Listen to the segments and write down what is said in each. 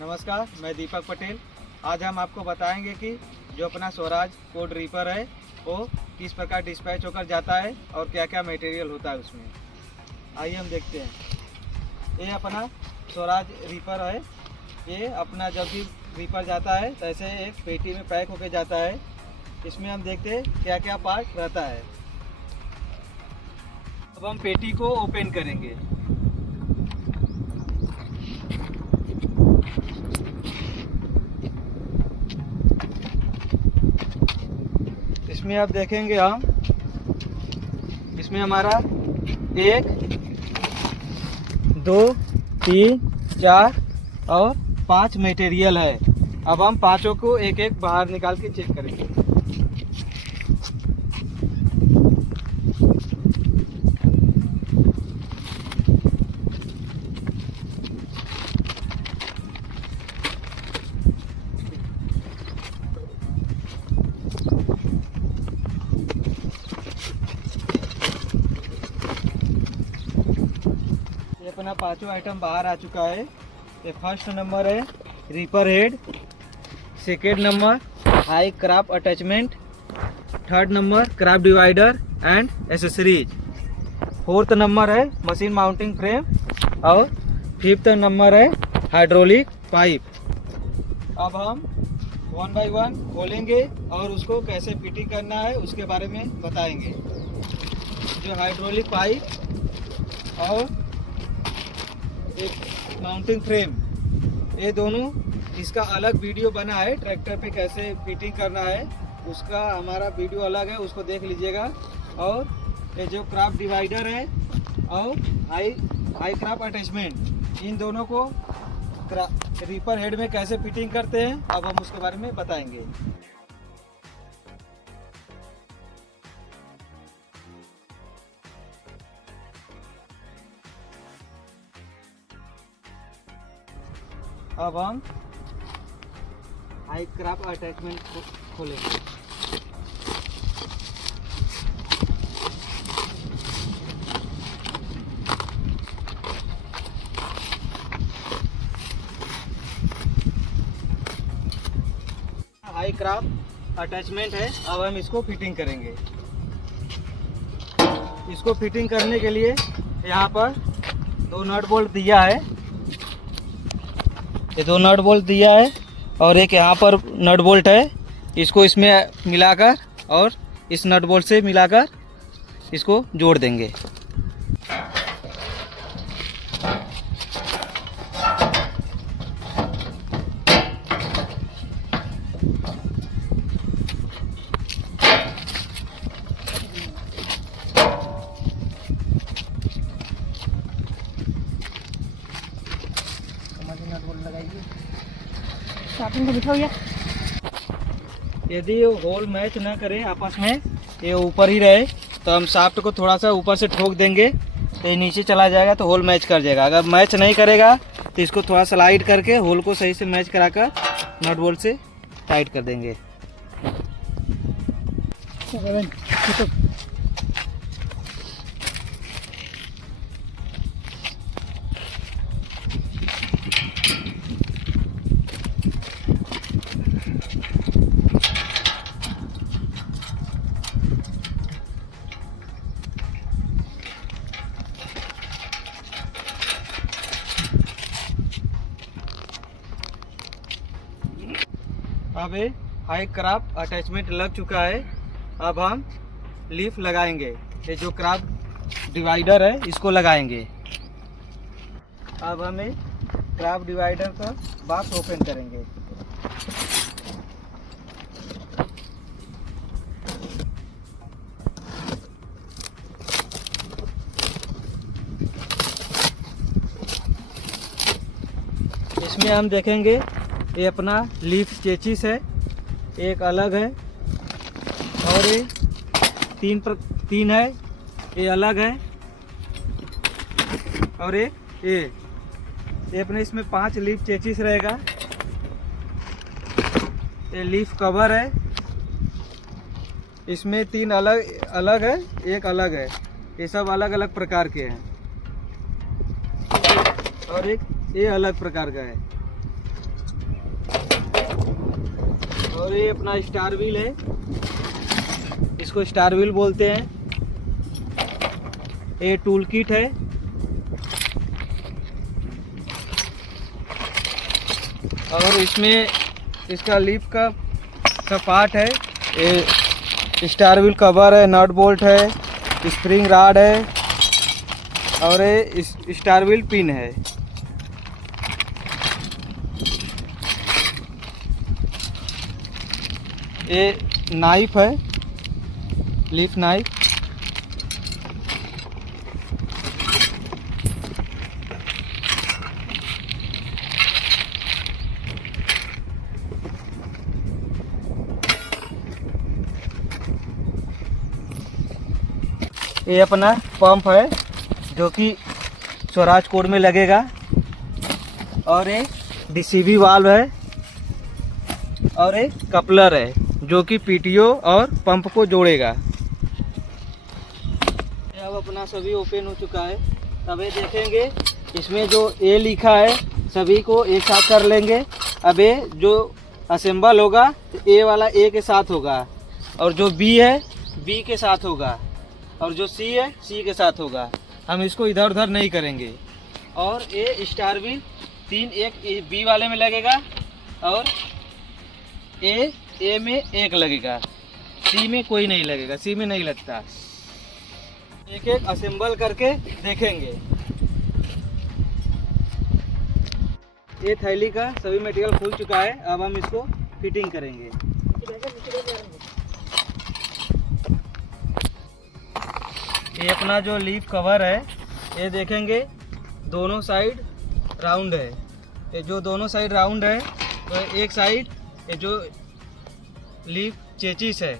नमस्कार, मैं दीपक पटेल। आज हम आपको बताएंगे कि जो अपना स्वराज कोड रीपर है वो किस प्रकार डिस्पैच होकर जाता है और क्या क्या मटेरियल होता है उसमें। आइए हम देखते हैं। ये अपना स्वराज रीपर है। ये अपना जब भी रीपर जाता है तो ऐसे एक पेटी में पैक होकर जाता है। इसमें हम देखते हैं क्या क्या पार्ट रहता है। अब हम पेटी को ओपन करेंगे। इसमें आप देखेंगे इसमें हमारा 1 2 3 4 और 5 मटेरियल है। अब हम पांचों को एक एक बाहर निकाल के चेक करेंगे। ये अपना पांचों आइटम बाहर आ चुका है। ये फर्स्ट नंबर है reaper head, second number high craft attachment, third number craft divider and accessories, fourth number है मशीन माउंटिंग फ्रेम और फिफ्थ नंबर है हाइड्रोलिक पाइप। अब हम 1 बाय 1 खोलेंगे और उसको कैसे फिटिंग करना है उसके बारे में बताएंगे। जो हाइड्रोलिक पाइप और एक माउंटिंग फ्रेम, ये दोनों इसका अलग वीडियो बना है। ट्रैक्टर पे कैसे फिटिंग करना है उसका हमारा वीडियो अलग है, उसको देख लीजिएगा। और ये जो क्राफ्ट डिवाइडर है और हाई क्राफ्ट अटैचमेंट, इन दोनों को रीपर हेड में कैसे फिटिंग करते हैं अब हम उसके बारे में बताएंगे। अब हम हाई क्राफ्ट अटैचमेंट को खोलेंगे। हाई क्राफ्ट अटैचमेंट है। अब हम इसको फिटिंग करेंगे। इसको फिटिंग करने के लिए यहाँ पर 2 नट बोल्ट दिया है। ये 2 नट बोल्ट दिया है और एक यहाँ पर नट बोल्ट है। इसको इसमें मिलाकर और इस नट बोल्ट से मिलाकर इसको जोड़ देंगे। यदि होल मैच ना करे आपस में, ये ऊपर ही रहे तो हम शाफ्ट को थोड़ा सा ऊपर से ठोक देंगे तो ये नीचे चला जाएगा तो होल मैच कर जाएगा। अगर मैच नहीं करेगा तो इसको थोड़ा स्लाइड करके होल को सही से मैच कराकर नट बोल्ट से टाइट कर देंगे। अब ये हाई क्राफ्ट अटैचमेंट लग चुका है। अब हम लीफ लगाएंगे। ये जो क्राफ्ट डिवाइडर है इसको लगाएंगे। अब हम ये क्राफ्ट डिवाइडर का बॉक्स ओपन करेंगे। इसमें हम देखेंगे ये अपना लीफ चेचिस है, एक अलग है और ये तीन है, ये अलग है और ये अपने इसमें 5 लीफ चेचिस रहेगा। ये लीफ कवर है, इसमें 3 अलग अलग है, एक अलग है। ये सब अलग अलग प्रकार के हैं और एक ये अलग प्रकार का है। और ये अपना स्टार व्हील है, इसको स्टार व्हील बोलते हैं। ये टूल किट है। और इसमें इसका लीफ का पार्ट है। ये स्टार व्हील कवर है, नट बोल्ट है, स्प्रिंग राड है और ये स्टार व्हील पिन है। ये नाइफ है, लीफ नाइफ। ये अपना पंप है जो कि स्वराज कोड में लगेगा। और ये डीसीबी वाल्व है और एक कपलर है जो कि पीटीओ और पंप को जोड़ेगा। अब अपना सभी ओपन हो चुका है। अब ये देखेंगे इसमें जो ए लिखा है सभी को एक साथ कर लेंगे। अब ये जो असेंबल होगा तो ए वाला ए के साथ होगा, और जो बी है बी के साथ होगा, और जो सी है सी के साथ होगा। हम इसको इधर उधर नहीं करेंगे। और ये स्टार व्हील 3 एक बी वाले में लगेगा और ए में एक लगेगा, सी में कोई नहीं लगेगा, सी में नहीं लगता। एक एक असेंबल करके देखेंगे। ये थैली का सभी मटेरियल खुल चुका है। अब हम इसको फिटिंग करेंगे। ये अपना जो लीफ कवर है, ये देखेंगे दोनों साइड राउंड है। ये जो दोनों साइड राउंड है तो एक साइड ये जो लीफ चेचिस है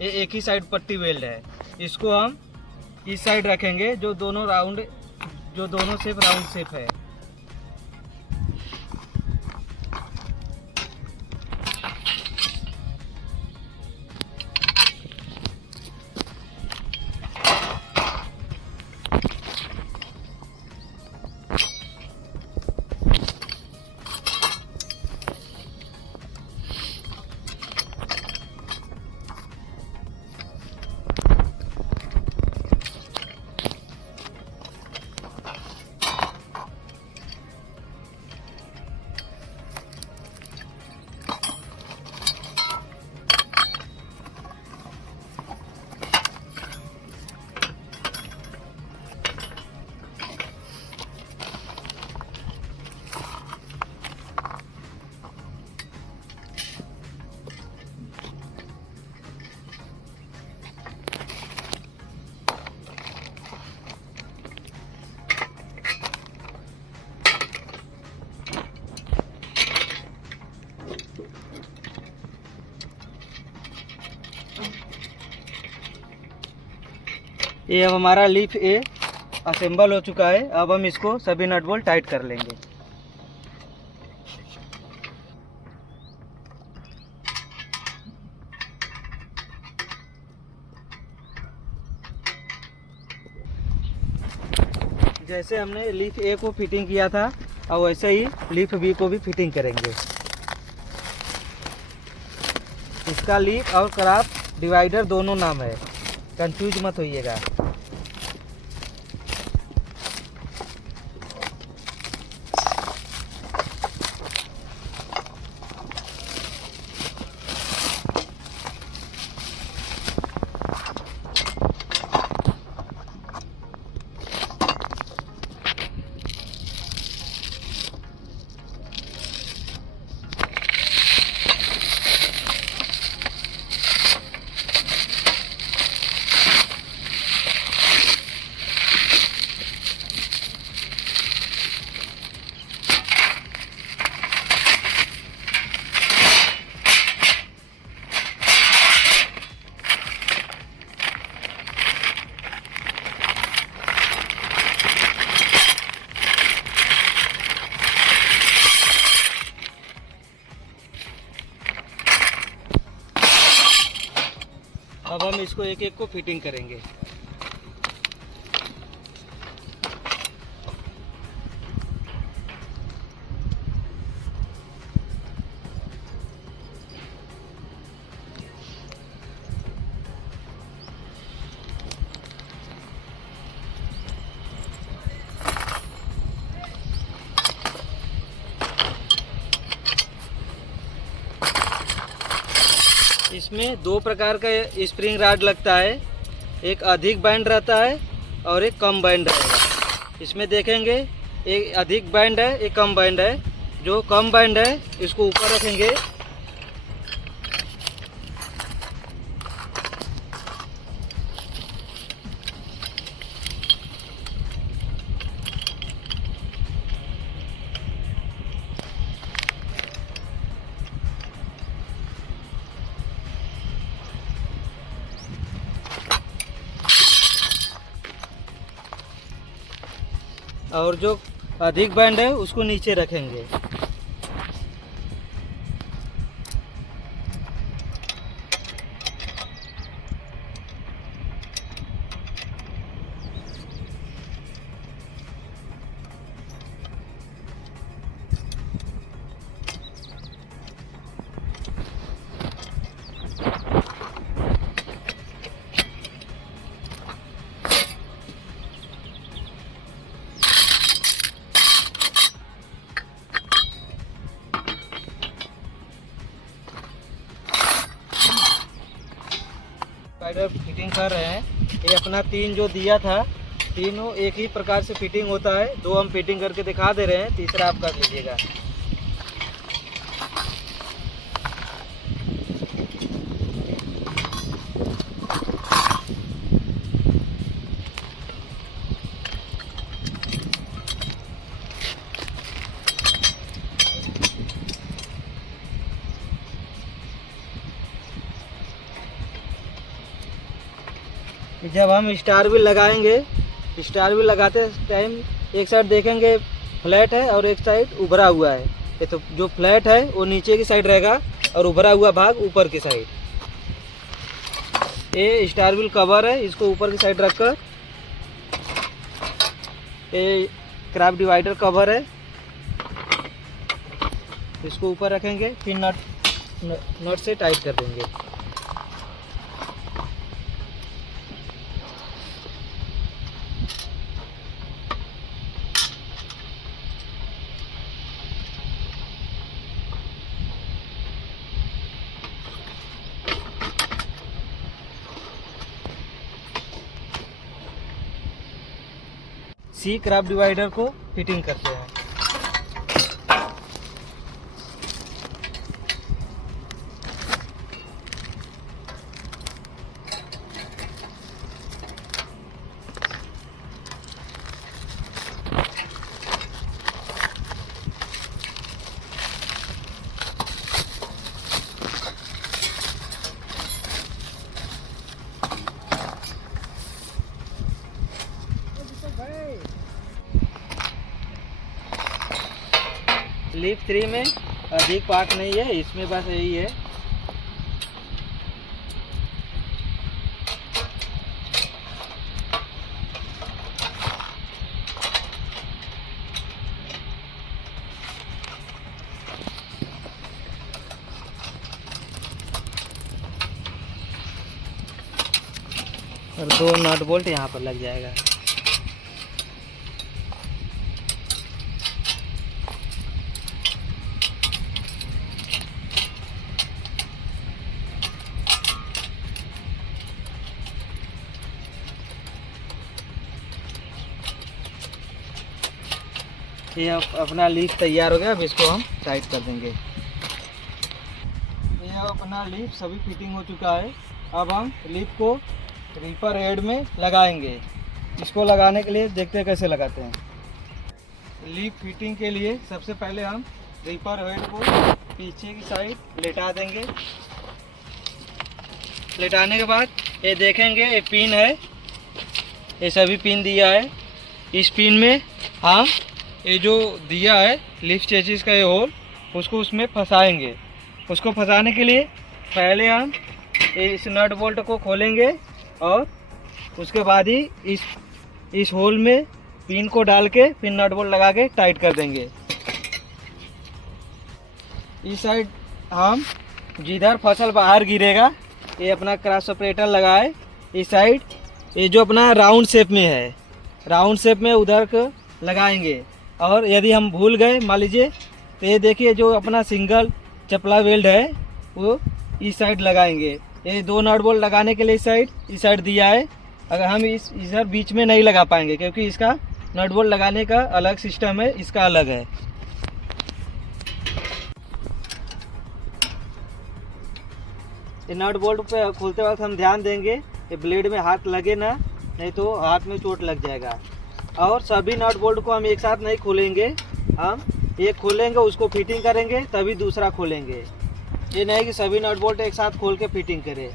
ये एक ही साइड पट्टी वेल्ड है। इसको हम इस साइड रखेंगे जो दोनों शेप राउंड शेप है। ये अब हमारा लीफ ए असेंबल हो चुका है। अब हम इसको सभी नट बोल्ट टाइट कर लेंगे। जैसे हमने लीफ ए को फिटिंग किया था और वैसे ही लीफ बी को भी फिटिंग करेंगे। इसका लीफ और क्राफ्ट डिवाइडर दोनों नाम है, कंफ्यूज मत होइएगा। अब हम इसको एक एक को फिटिंग करेंगे। इसमें दो प्रकार का स्प्रिंग रॉड लगता है, एक अधिक बैंड रहता है और एक कम बैंड रहेगा। इसमें देखेंगे एक अधिक बैंड है, एक कम बैंड है। जो कम बैंड है इसको ऊपर रखेंगे, और जो अधिक बैंड है उसको नीचे रखेंगे। स्पाइडर फिटिंग कर रहे हैं। ये अपना 3 जो दिया था, तीनों एक ही प्रकार से फिटिंग होता है। 2 हम फिटिंग करके दिखा दे रहे हैं, तीसरा आप कर लीजिएगा। जब हम स्टार व्हील लगाएंगे, स्टार व्हील लगाते टाइम एक साइड देखेंगे फ्लैट है और एक साइड उभरा हुआ है। ये तो जो फ्लैट है वो नीचे की साइड रहेगा और उभरा हुआ भाग ऊपर की साइड। ये स्टार व्हील कवर है, इसको ऊपर की साइड रखकर, ये क्राफ्ट डिवाइडर कवर है, इसको ऊपर रखेंगे, फिर नट से टाइट कर देंगे। सी क्राफ्ट डिवाइडर को फिटिंग करते हैं। लीफ 3 में अधिक पार्ट नहीं है, इसमें बस यही है। और 2 नट बोल्ट यहाँ पर लग जाएगा। ये अपना लीफ तैयार हो गया। अब इसको हम टाइट कर देंगे। ये अपना लीफ सभी फिटिंग हो चुका है। अब हम लीफ को रीपर हेड में लगाएंगे। इसको लगाने के लिए देखते हैं कैसे लगाते हैं। लीफ फिटिंग के लिए सबसे पहले हम रीपर हेड को पीछे की साइड लेटा देंगे। लेटाने के बाद ये देखेंगे ये पिन है, ये सभी पिन दिया है। इस पिन में हम ये जो दिया है लीफ चेसिस का ये होल, उसको उसमें फंसाएंगे। उसको फंसाने के लिए पहले हम इस नट बोल्ट को खोलेंगे और उसके बाद ही इस होल में पिन को डाल के फिर नट बोल्ट लगा के टाइट कर देंगे। इस साइड हम जिधर फसल बाहर गिरेगा, ये अपना क्रॉस सेपरेटर लगाए। इस साइड ये जो अपना राउंड शेप में है, राउंड शेप में उधर को लगाएंगे। और यदि हम भूल गए मान लीजिए, तो ये देखिए जो अपना सिंगल चपला वेल्ड है वो इस साइड लगाएंगे। ये 2 नट बोल्ट लगाने के लिए इस साइड दिया है। अगर हम इधर बीच में नहीं लगा पाएंगे क्योंकि इसका नट बोल्ट लगाने का अलग सिस्टम है, इसका अलग है। ये नट बोल्ट पे खोलते वक्त हम ध्यान देंगे ये ब्लेड में हाथ लगे ना, नहीं तो हाथ में चोट लग जाएगा। और सभी नट बोल्ट को हम एक साथ नहीं खोलेंगे, हम एक खोलेंगे उसको फिटिंग करेंगे तभी दूसरा खोलेंगे। ये नहीं कि सभी नट बोल्ट एक साथ खोल के फिटिंग करें।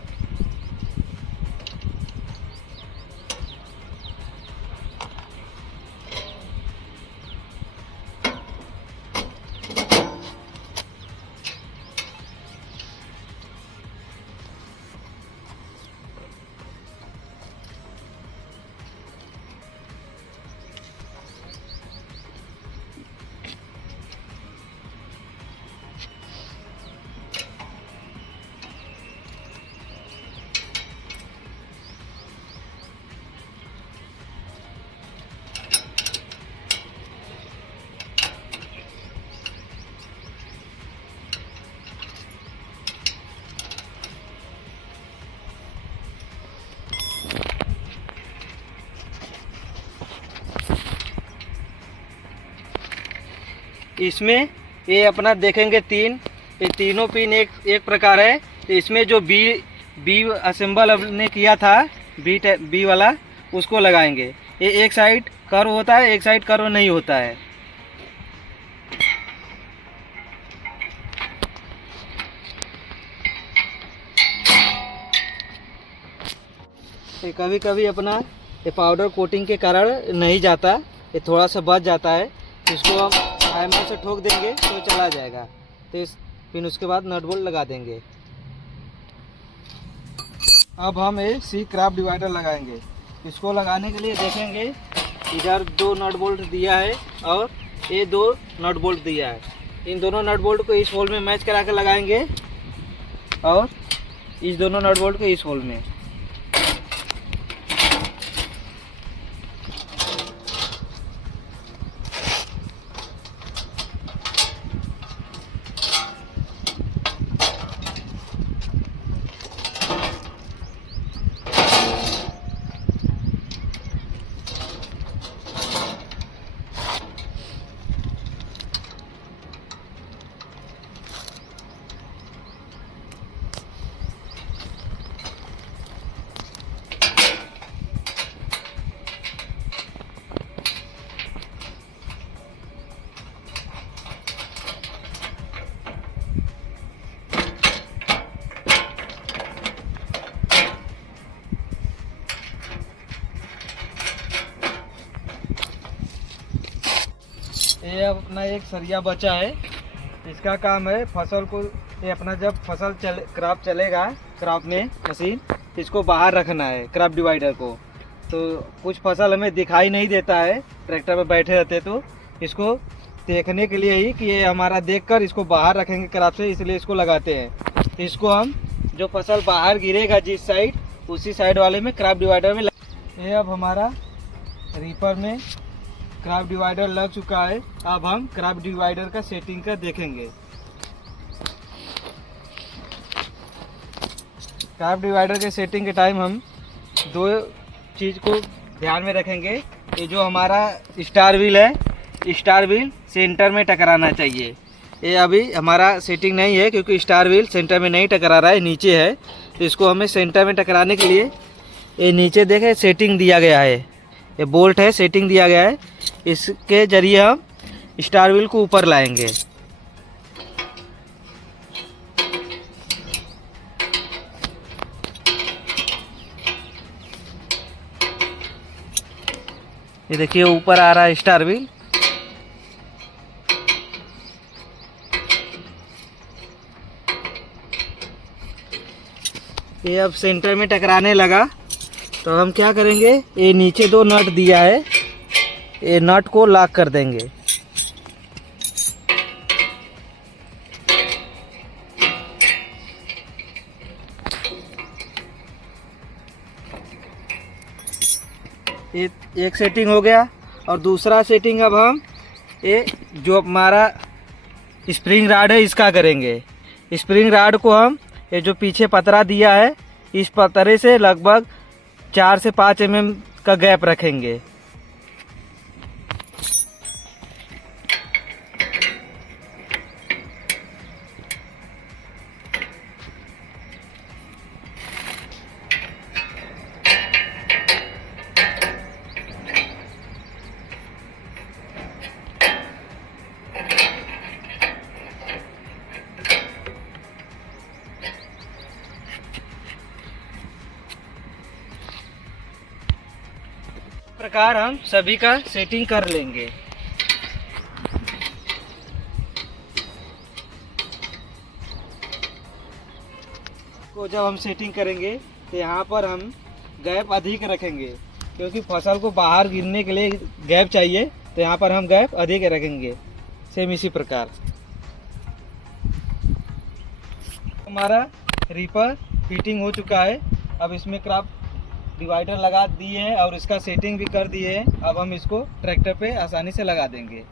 इसमें ये अपना देखेंगे ये तीनों पिन एक प्रकार है। तो इसमें जो बी असेंबल ने किया था बी वाला उसको लगाएंगे। ये एक साइड कर्व होता है, एक साइड कर्व नहीं होता है। ये कभी कभी अपना ये पाउडर कोटिंग के कारण नहीं जाता, ये थोड़ा सा बच जाता है। इसको हम हैमर से ठोक देंगे तो चला जाएगा। तो फिर उसके बाद नट बोल्ट लगा देंगे। अब हम ये सी क्राफ्ट डिवाइडर लगाएंगे। इसको लगाने के लिए देखेंगे इधर 2 नट बोल्ट दिया है और ये 2 नट बोल्ट दिया है। इन दोनों नट बोल्ट को इस होल में मैच करा कर लगाएंगे और इस दोनों नट बोल्ट को इस होल में। ये अपना एक सरिया बचा है। इसका काम है फसल को, ये अपना जब फसल क्राप चलेगा क्राप में मशीन, इसको बाहर रखना है क्राप डिवाइडर को। तो कुछ फसल हमें दिखाई नहीं देता है ट्रैक्टर पे बैठे रहते, तो इसको देखने के लिए ही कि ये हमारा देखकर इसको बाहर रखेंगे क्राप से, इसलिए इसको लगाते हैं। तो इसको हम जो फसल बाहर गिरेगा जिस साइड, उसी साइड वाले में क्राप डिवाइडर में ये अब हमारा रीपर में क्राफ्ट डिवाइडर लग चुका है। अब हम क्राफ्ट डिवाइडर का सेटिंग का देखेंगे। क्राफ्ट डिवाइडर के सेटिंग के टाइम हम 2 चीज़ को ध्यान में रखेंगे। ये जो हमारा स्टार व्हील है, स्टार व्हील सेंटर में टकराना चाहिए। ये अभी हमारा सेटिंग नहीं है क्योंकि स्टार व्हील सेंटर में नहीं टकरा रहा है, नीचे है। तो इसको हमें सेंटर में टकराने के लिए ये नीचे देखे सेटिंग दिया गया है, ये बोल्ट है, सेटिंग दिया गया है। इसके जरिए हम स्टार व्हील को ऊपर लाएंगे। ये देखिए ऊपर आ रहा है स्टार व्हील। ये अब सेंटर में टकराने लगा, तो हम क्या करेंगे, ये नीचे 2 नट दिया है, ये नट को लॉक कर देंगे। ये एक सेटिंग हो गया। और दूसरा सेटिंग अब हम ये जो हमारा स्प्रिंग राड है इसका करेंगे। स्प्रिंग राड को हम ये जो पीछे पतरा दिया है, इस पतरे से लगभग 4 से 5 mm का गैप रखेंगे। इस प्रकार हम सभी का सेटिंग कर लेंगे। को जब हम सेटिंग करेंगे तो यहाँ पर हम गैप अधिक रखेंगे, क्योंकि फसल को बाहर गिरने के लिए गैप चाहिए, तो यहाँ पर हम गैप अधिक रखेंगे। सेम इसी प्रकार हमारा रीपर फिटिंग हो चुका है। अब इसमें क्रॉप डिवाइडर लगा दिए हैं और इसका सेटिंग भी कर दिए हैं। अब हम इसको ट्रैक्टर पे आसानी से लगा देंगे।